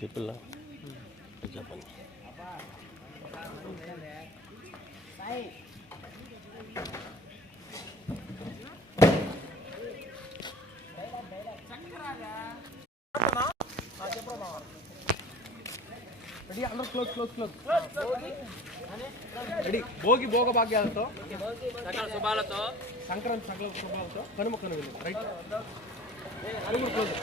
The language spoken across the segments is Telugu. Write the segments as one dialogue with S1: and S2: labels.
S1: చెప్పలా చెప్పండి
S2: రెడీ? అందరూ close close close ready Bhogi భోగ భాగ్యాలతో
S3: సకల శుభాలతో.
S2: సంక్రాంతి సకల శుభాలతో కనుమ కనుగొని రైట్ నలుగురు క్లోజ్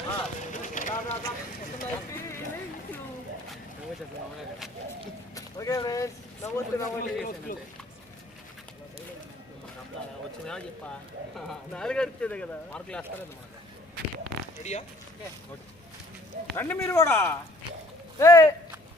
S3: వచ్చిందా చెప్పా.
S2: నాలుగు అడిచేదే కదా.
S3: మార్కులు వేస్తారు కదా మనకు
S2: రెడీయా
S4: రండి మీరు కూడా. వెనకాల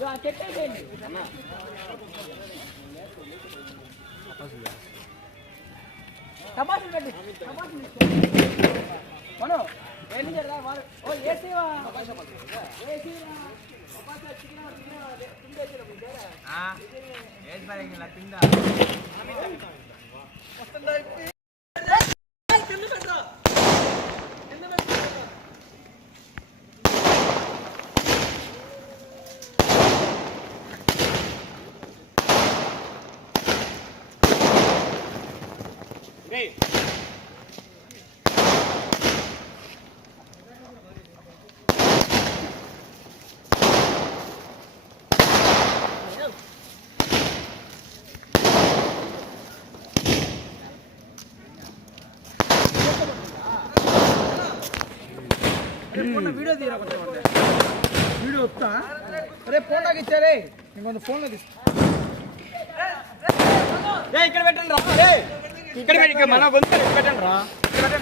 S2: two three start Bhogi Sankranti
S4: సకల శుభాలతో
S2: కనుమ
S4: కనువిందుగా
S2: జరుపుకోవాలని
S4: మనస్ఫూర్తిగా
S3: వీడియో తీరా కొంచెం
S2: వీడియో వస్తా అరే ఫోటోకి ఇచ్చారే ఇంకొంత ఫోన్లో తీస్తా
S4: ఇక్కడ పెట్టండి రా ఏయ్, ఇక్కడ ఇక్కడ మన గొంతు పెట్టండి రా. ఇక్కడ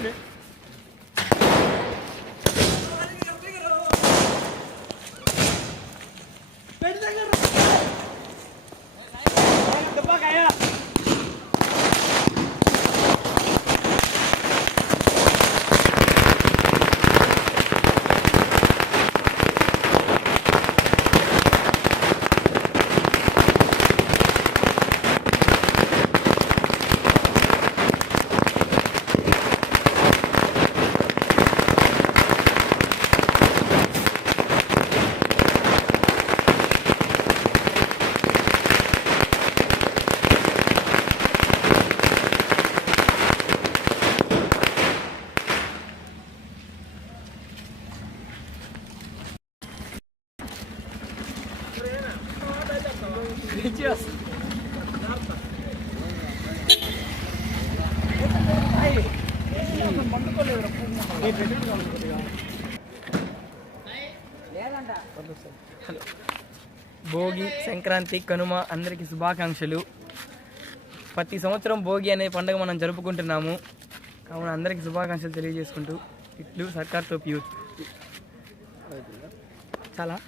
S4: హలో
S3: భోగి సంక్రాంతి కనుమ అందరికీ శుభాకాంక్షలు. ప్రతి సంవత్సరం భోగి అనే పండుగ మనం జరుపుకుంటున్నాము. కావున అందరికీ శుభాకాంక్షలు తెలియజేసుకుంటూ ఇట్లు సర్కార్ తోపు యూత్. చాలా.